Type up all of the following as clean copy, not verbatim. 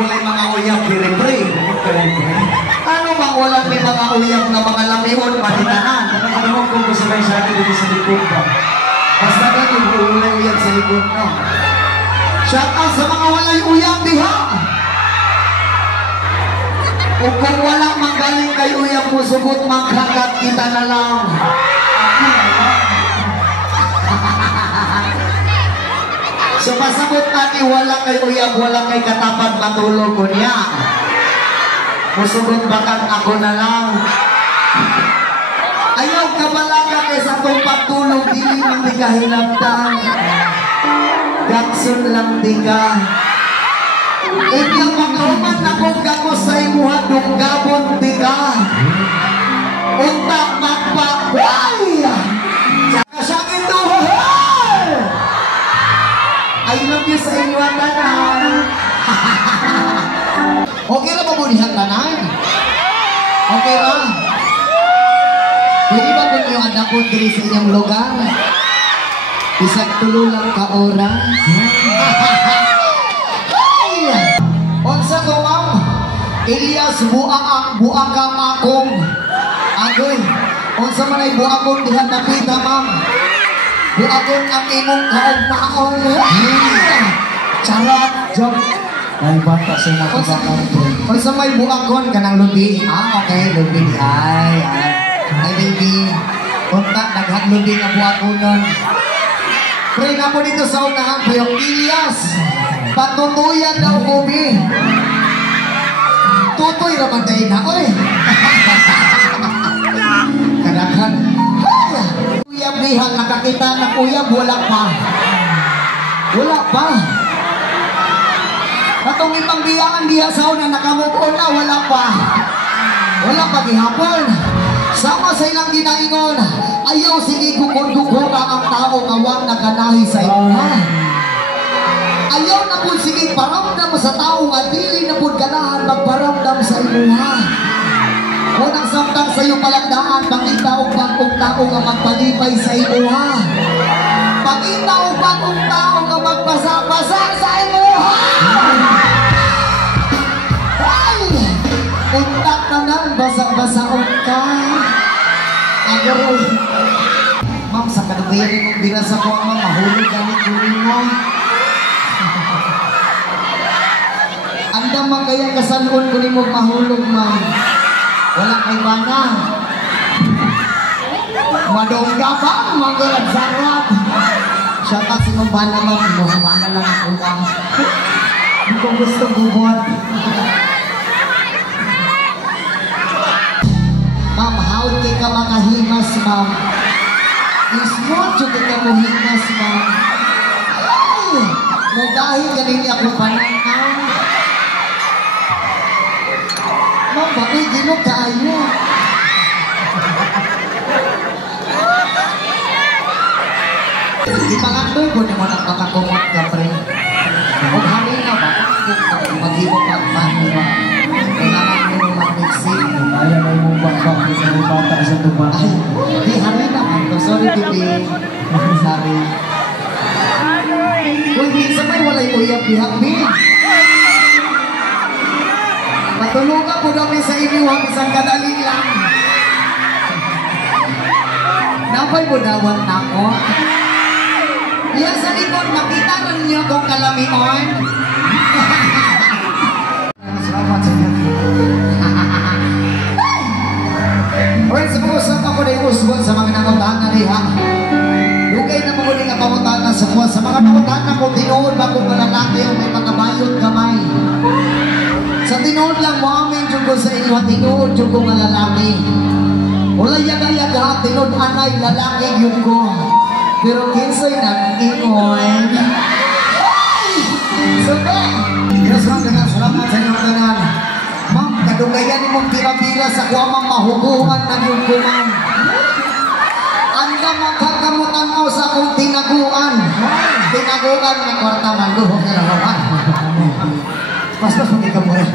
walay mga uyab dire-pre. Ano bang walang may mga uyab na mga lamihon matinanan? Ano mo kung gusto kayo sa akin dito sa likod ka? Basta ka yung walay uyab sa likod, no? Shout out sa mga walay uyab, diha! O kung walang magaling kay uyab mo, sugot magkakat kita na lang. So pasabot natin, wala kay uyab, wala kay katapad matulog ko niya. Musugot bakat ako na lang. Ayaw ka balaga kaysa kung pagtulog, dili nang di ka hinabtan. Gakson lang di ka. Ikaw magkahuman na kung gako sa imuha, dunggabon di ka. Untak magpapay! Saka siyang ito, I love you sa inyo ang tanan. Okay na ba bunihan tanan? Okay na? Pwede ba kung yung anak ko diri sa inyong lugar? Isang tulo lang ka oras? Onsa ko, ma'am? Elias, buakang akong agoy. Onsa man ay buakong dihan napita, ma'am? Buakon ang imong kaugnaon. Charot, joke. Dahil bata sa mga kabakang ko. Kung sa may buakon ka ng lubi. Okay, lubi. Ay, baby. Punta, naghat lubi nga buakonon. Pray na po dito sa unahan ko yung Elias. Patutuyan na umubi. Tutoy naman kayo na, oy. Kadaghan. Uyab lihang nakakita na uyab, wala pa. Wala pa. Katong ibang biyaan diya sa una, nakamukon na, wala pa. Wala pa gihapon. Sama sa ilang ginaingon, ayaw sige kukon-kukura ang tao ngawang naganahi sa imuha. Ayaw na po sige paramdam sa tao nga dili na po ganahan magparamdam sa imuha. Unang samtang sa iyo palagdaan, pangita o bagong tao nga magpalipay sa imuha. Pangita o bagong tao nga magpasa-pasa sa imuha. Ay! Untak na nang basa-basaon ka. Agaroy. Ma'am, sa kanubayarin mong binasa ko, ma'am, mahulog gamit-gulin mo. Anda man kayang kasaluan ko ni mo mahulog, ma'am. Wala kay bana. Madong ka ba? Magalag sarap. Siya kasi mong bana, ma'am. Bana lang ako lang. Hindi ko gusto bubot. Ma'am, how di ka makahimas, ma'am? Ismot yung ka muhimas, ma'am. Ay! Nagdahil kanini ako pananang. Ma'am, bakit ginog kaayo? Ipangandoy ko naman ang makakumot ka, pre. Kung hari na ba, mag-iwag pagpan, di ba? Kailangan mo mag-mixing. Ayaw na yung bakbak yung bata sa tuba. Ay, di hari naman to. Sorry, baby. Sorry. Uy, minsan may walay uyab-bihag, babe. Matulungan po kami sa inyo isang kadali lang. Napay mo dawan na ako. Yan sa likod, makita rin niyo kung kalamion. Salamat sa inyo. Alright, sa pag-usap ako na iusbon sa mga nanguntahan na riha. Lugay na mga uling panguntahan na sa kuha. Sa mga nanguntahan na kung tinuod ba kung malalaki o may mga bayot kamay. Sa tinuod lang mo amin dyan ko sa inyo, tinuod dyan ko malalaki. Wala yaga-yaga, tinuod anay, lalaki yun ko. Pero kinsay nag-ingon. Ay! Sabi! Yes, ma'am, salamat sa inyo tanan. Ma'am, kadugayan mong pira-pira sa kuwamang mahuguhan na yun ko, ma'am. Anda magkakamutan mo sa akong tinaguan. Tinaguan ng kwarta maluhong na naman. Mas hindi ka mo rin.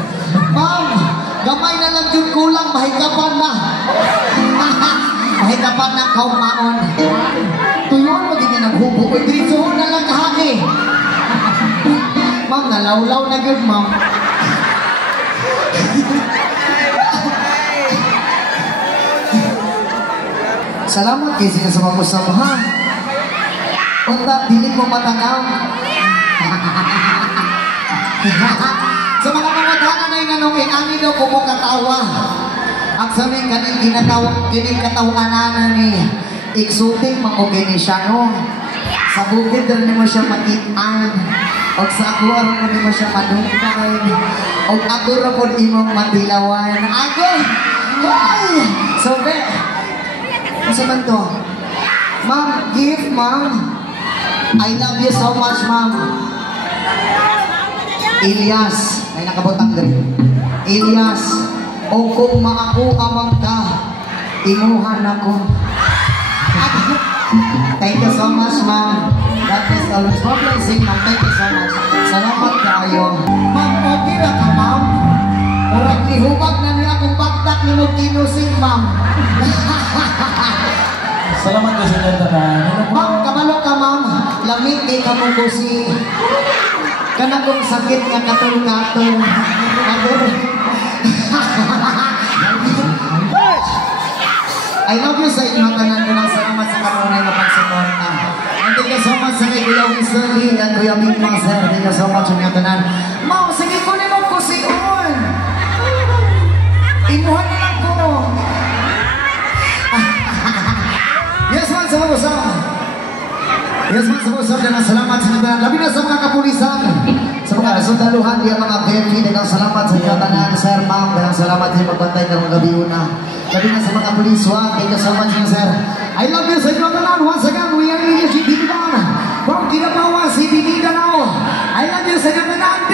Ma'am, gamay na lang yun kulang, mahikapan na. Mahikapan na kaumaon. Tuyon mo din naghubo. Uy, dritsuhon na lang kahagi. Ma'am, nalawlaw na yun, ma'am. Salamat kay sila sa mga kusap, ha? Unta, dili mo matanaw. Sa mga kamatanan ay nanungin, ani daw kumukatawa. Ang sabi kaning kinatawanan ni iksuting makugini siya, no? Sa bukid daw mo siya makitaan. O sa ako aron mo siya madungkay. O ako rapod imong matilawan. Ako! Ay! So, ano man to? Ma'am, gift, ma'am. I love you so much, ma'am. Elias. Ay, nakabutang din. Elias. O kung maaku amang ka, imuhan ako. Thank you so much, ma'am. That is always my blessing, ma'am. Thank you so much. Salamat kayo. Ma'am, okay na ka, ma'am? Murag nihubag na niya akong baktak ni mo kinusing, ma'am. Salamat ka sa tanan. Ma'am, kabalo ka, ma'am. Lamig kay kamukusi. Kanakong sakit nga katong-katong. I love you sa inyo. Tanan ko ng salamat sa kanunay na pagsuporta. And thank you so much sa kay Kuya Winston and Kuya Bing mga sir. Thank you so much sa inyo tanan. Ma'am, sige ko ni mo kusiun. Imuhan na lang ko. Yes, man, sa mga usap. Yes, man, sa mga usap. Salamat sa inyo tanan. Labi na sa mga kapulisan. Sa mga kasundaluhan, diya mga Becky, dagang salamat sa inyo tanan, sir, ma'am, dagang salamat sa inyo magbantay ng gabi una. Labi na sa mga puliswa, thank you so much, sir. I love you sa inyo tanan. Once again, we are in the GBD From Kinabawa, CBD Danao. I love you sa inyo tanan.